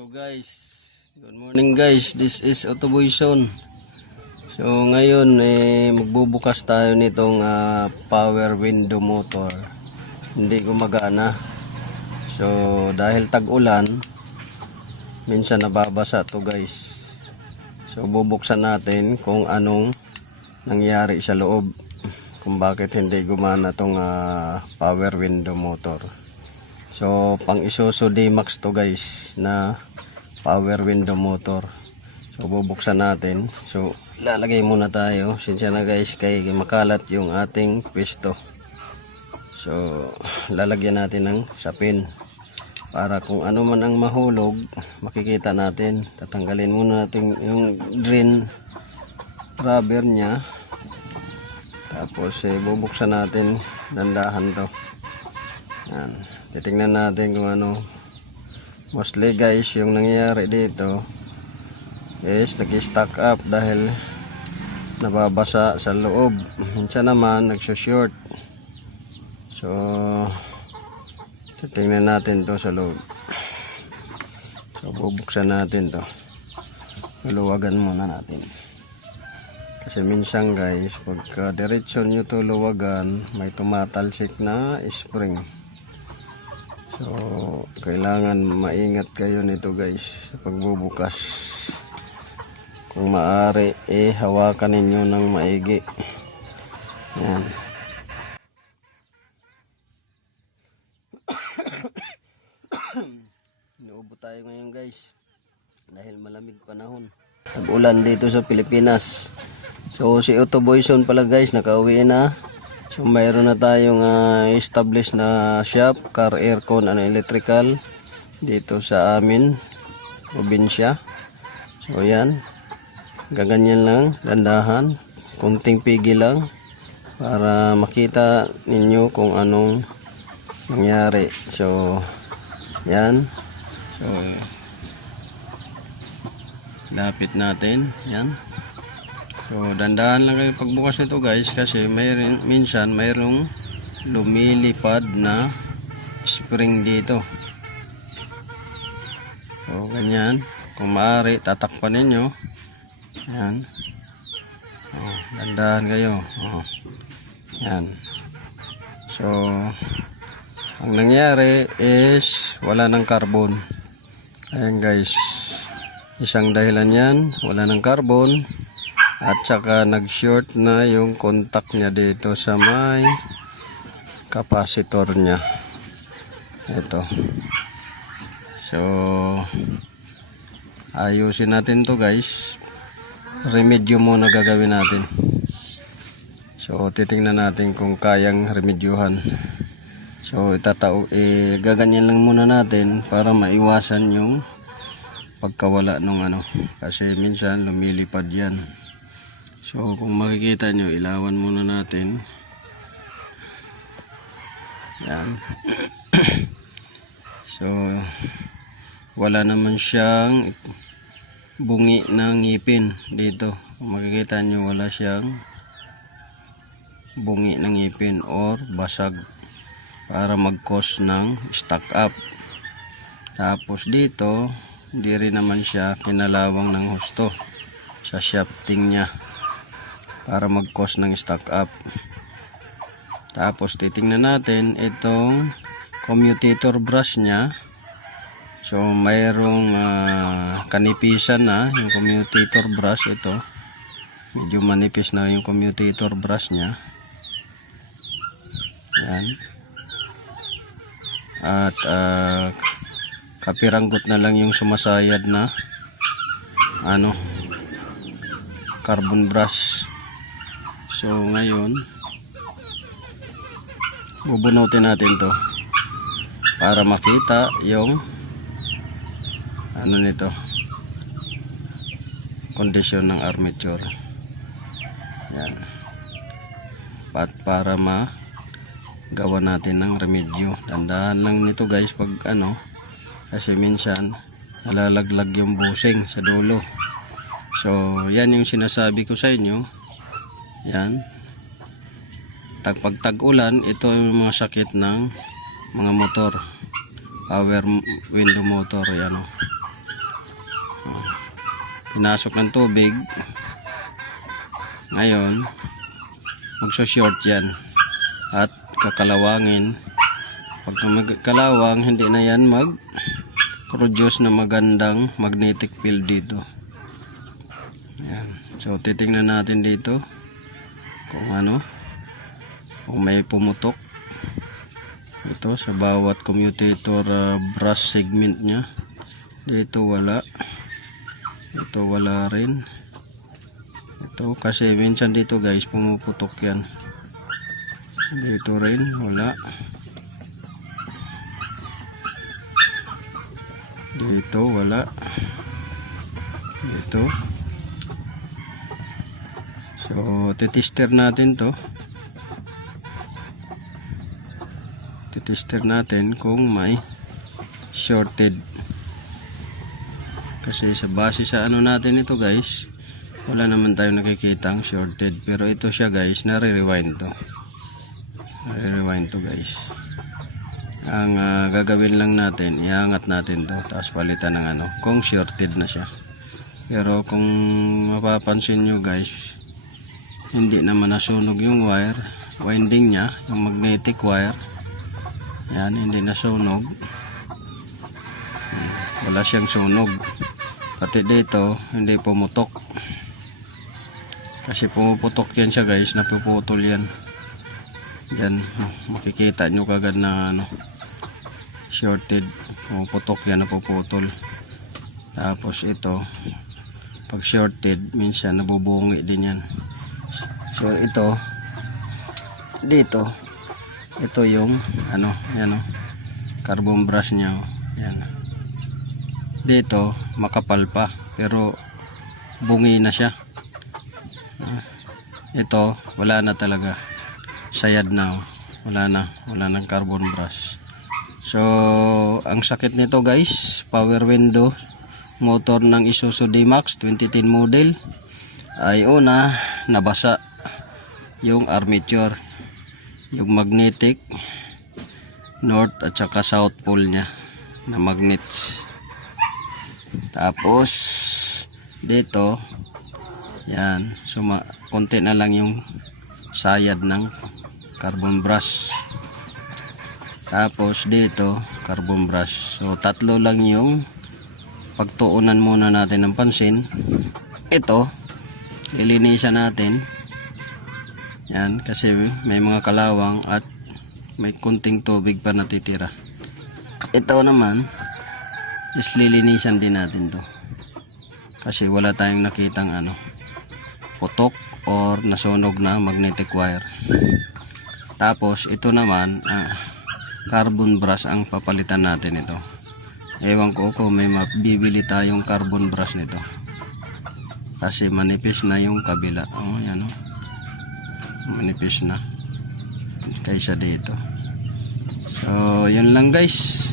Ito guys. Good morning guys. This is Autoboyson. So ngayon eh magbubukas tayo nitong ah, power window motor. Hindi gumagana. So dahil tag-ulan, minsan nababasa to guys. So bubuksan natin kung anong nangyari sa loob. Kung bakit hindi gumana tong ah, power window motor. So pang Isuzu D-Max to guys na power window motor. So bubuksan natin. So lalagay muna tayo. Sinsya na guys kay makalat yung ating pwesto. So lalagyan natin ng sapin para kung ano man ang mahulog makikita natin. Tatanggalin muna natin yung drain rubber niya. Tapos eh, bubuksan natin dandahan to. Yan. Titingnan natin kung ano. Mostly guys yung nangyayari dito is nag-stack up dahil nababasa sa loob. Minsan naman nagsushort so titingnan natin to sa loob. So bubuksan natin to. Luwagan muna natin. Kasi minsan guys pagka diretso nyo to luwagan may tumatalsik na spring So, kailangan maingat kayo nito guys sa pagbubukas. Kung maaari, eh, hawakan ninyo ng maigi. Yan. Inuubo tayo ngayon guys. Dahil malamig panahon. Tag-ulan dito sa Pilipinas. So, si Otto Boyson pala guys, nakauwi na. So mayroon na tayong ah, established na shop, car aircon and electrical dito sa amin, probinsya. So yan, gaganyan lang, dandahan, kunting pigil lang para makita ninyo kung anong nangyari. So yan, so lapit natin, yan. So, dandahan lang kayo pagbukas nito guys kasi mayroon, minsan mayroong lumilipad na spring dito. So, ganyan. Kung maaari, tatakpan ninyo. Yan. Oh, dandahan kayo. Oh. Yan. So, ang nangyari is wala ng carbon. Ayan guys. Isang dahilan yan, wala ng carbon. At saka nag-short na yung contact niya dito sa may capacitor niya. Ito. So, ayusin natin to guys. Remedyo muna gagawin natin. So, titingnan natin kung kayang remedyuhan. So, itatao, eh, gaganyan lang muna natin para maiwasan yung pagkawala ng ano. Kasi minsan lumilipad yan. So kung makikita nyo, ilawan muna natin. Yan. so wala naman siyang bungi ng ngipin dito. Kung makikita nyo, wala siyang bungi ng ngipin or basag para mag-cause ng stock up. Tapos dito, hindi rin naman siya kinalawang ng husto sa shafting niya para mag-cause ng stock up. Tapos titingnan natin itong commutator brush niya. So mayroong ah, kanipisan na yung commutator brush ito. Medyo manipis na yung commutator brush niya. Yan. At ah, kapiranggot na lang yung sumasayad na ano carbon brush. So ngayon bubunutin natin to para makita yung ano nito kondisyon ng armature. Yan. At para ma gawa natin ng remedyo. Tandaan lang nito guys pag ano kasi minsan nalalaglag yung busing sa dulo. So yan yung sinasabi ko sa inyo. Yan. Tag pag tag-ulan, ito yung mga sakit ng mga motor. power window motor yan o pinasok ng tubig ngayon magso-short yan at kakalawangin pag magkalawang hindi na yan mag produce na magandang magnetic field dito yan. so titingnan natin dito kung ano kung may pumutok. Ito sa bawat commutator uh, brush segment nya dito wala. Ito wala rin. Ito kasi minsan dito guys pumuputok yan. Dito rin wala. Dito wala. Dito so titester natin to. Titester natin kung may shorted. Kasi sa base sa ano natin ito guys wala naman tayo nakikitang shorted. Pero ito siya guys nare-rewind to. Nare-rewind to guys. Ang ah, gagawin lang natin iangat natin to tapos palitan ng ano kung shorted na siya. Pero kung mapapansin nyo guys hindi naman nasunog yung wire. Winding nya yung magnetic wire. Yan hindi nasunog. Wala siyang sunog. Pati dito hindi pumutok. Kasi pumuputok yan siya guys. Napuputol yan. Yan makikita nyo kagad na ano shorted. Pumuputok yan napuputol. Tapos ito pag shorted minsan nabubungi din yan so ito. Dito. Ito yung ano yan oh, carbon brush niya oh. yan dito makapal pa pero bungi na siya. Ah, ito wala na talaga. Sayad na oh. wala na wala nang carbon brush. So ang sakit nito guys power window motor ng Isuzu D-Max 2010 model. Ay una nabasa yung armature yung magnetic north at saka south pole nya na magnets. Tapos dito yan suma konti na lang yung sayad ng carbon brush. Tapos dito carbon brush. So tatlo lang yung pagtuunan muna natin ng pansin. Ito lilinisan natin yan kasi may mga kalawang at may kunting tubig pa natitira. Ito naman is lilinisan din natin to. Kasi wala tayong nakitang ano putok or nasunog na magnetic wire. Tapos ito naman ah, carbon brush ang papalitan natin ito. Ewan ko kung may mabibili tayong carbon brush nito. Kasi manipis na yung kabila. Oh yan oh manipis na kaysa dito. So yun lang guys.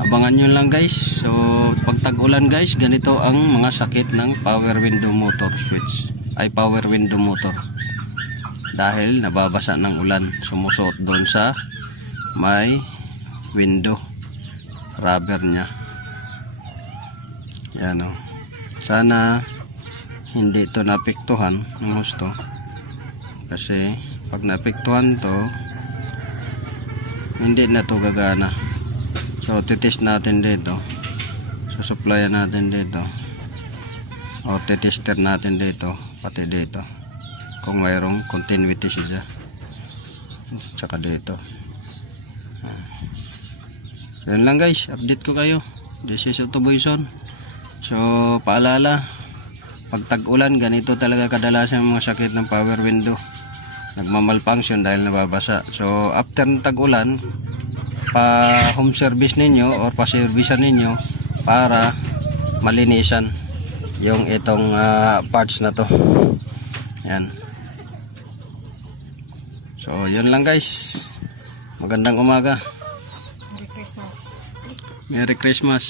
Abangan nyo lang guys. So pag tag-ulan guys ganito ang mga sakit ng power window motor switch. Ay power window motor. Dahil nababasa ng ulan sumusuot doon sa may window rubber nya yan o sana hindi to napiktuhan ng husto kasi pag napiktuhan to hindi na to gagana. So titest natin dito. Susuplayan natin dito. O titester natin dito pati dito. Kung mayroong continuity siya. Tsaka dito. So yun lang guys. Update ko kayo. This is Autoboyson so paalala. Pag tag-ulan ganito talaga kadalasan ang mga sakit ng power window nagmamalfunction dahil nababasa. So after ng tag-ulan pa home service ninyo or pa servicean ninyo para malinisan yung itong ah, parts na to. Yan. So yun lang guys. Magandang umaga. Merry Christmas. Merry Christmas